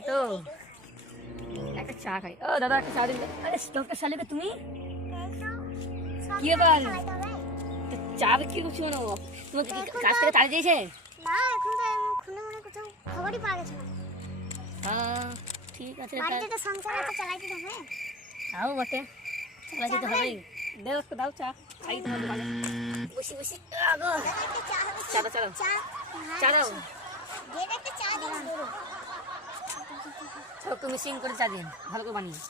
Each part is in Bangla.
আছে তো একটা চা খাই। ও দাদা একটা চা দিন। আরে ডক্টর সালেকে তুমি কি ব্যাপার? চা কি করছো না? তোমার কাজ থেকে তাড়িয়ে দিয়েছে? না এখন তো খুনে মনে কোথাও খবরই পাওয়া গেছে না। হ্যাঁ ঠিক আছে, বাড়িতে তো সংসার আছে, চালাইতে হবে। তাও বটে, চালাইতে তো হবেই। দাও একটু দাও চা, খাই তোমার দোকানে বসি বসি। আগো একটা চা হবে। চা দাও, চা দাও, চা চা দাও। গেট একটা চা দিন। সব তুমি সিং করে চা দিন, ভালো করে বানিয়ে।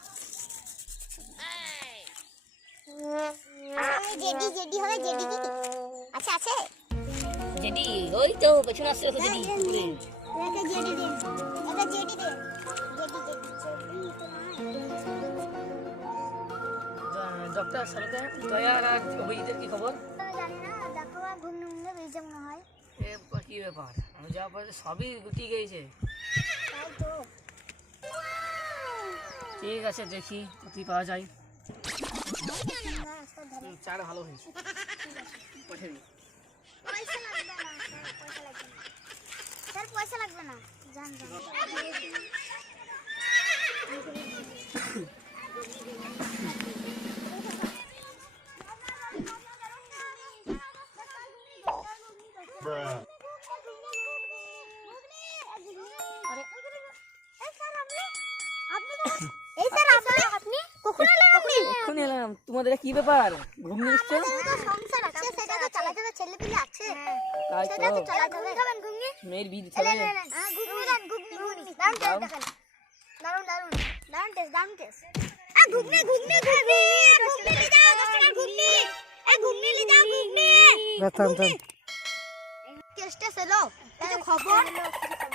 জেডি জেডি হবে, জেডি কি আচ্ছা আছে জেডি ওই তো পেছনে আসছে তো জেডি পুকুরে। একটা জেডি দিন, একটা জেডি দিন। ডক্টর সালকে দয়ার আর অভিজিতের কি খবর? জানি না, দেখো আর ঘুম ঘুমলে বেজে মনে হয়। এ কি ব্যাপার, আমি যা পারছি সবই গুটি গেছে। তাই তো ঠিক আছে দেখি কি পাওয়া যায়। চাটা ভালো হয়েছে, পাঠিয়ে দিই। পয়সা লাগবে না স্যার, পয়সা লাগবে না। জান জান এক্ষুনি এলাম। তোমাদের কি ব্যাপার, ঘুম নিচ্ছে? তাই তো মেয়ের বিয়ে দিতে হবে। খবর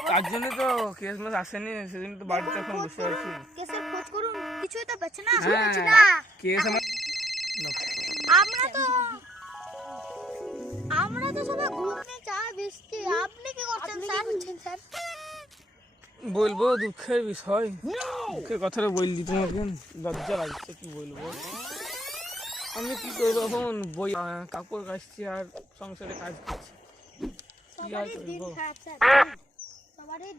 তার জন্য তো কেস মাস আসেনি, সেদিন তো বাড়িতে এখন বসে আছি। কেসের খোঁজ করুন, কিছুই তো পাচ্ছে না। হ্যাঁ কেস আমার আমরা তো সবাই ঘুরতে চা বৃষ্টি, আপনি কি করছেন স্যার? বলবো দুঃখের বিষয়, দুঃখের কথাটা বললি তোমাকে, লজ্জা লাগছে কি বলবো। আমি কি করবো এখন, বই কাপড় কাচছি আর সংসারে কাজ করছি, কি আর করবো। সবারই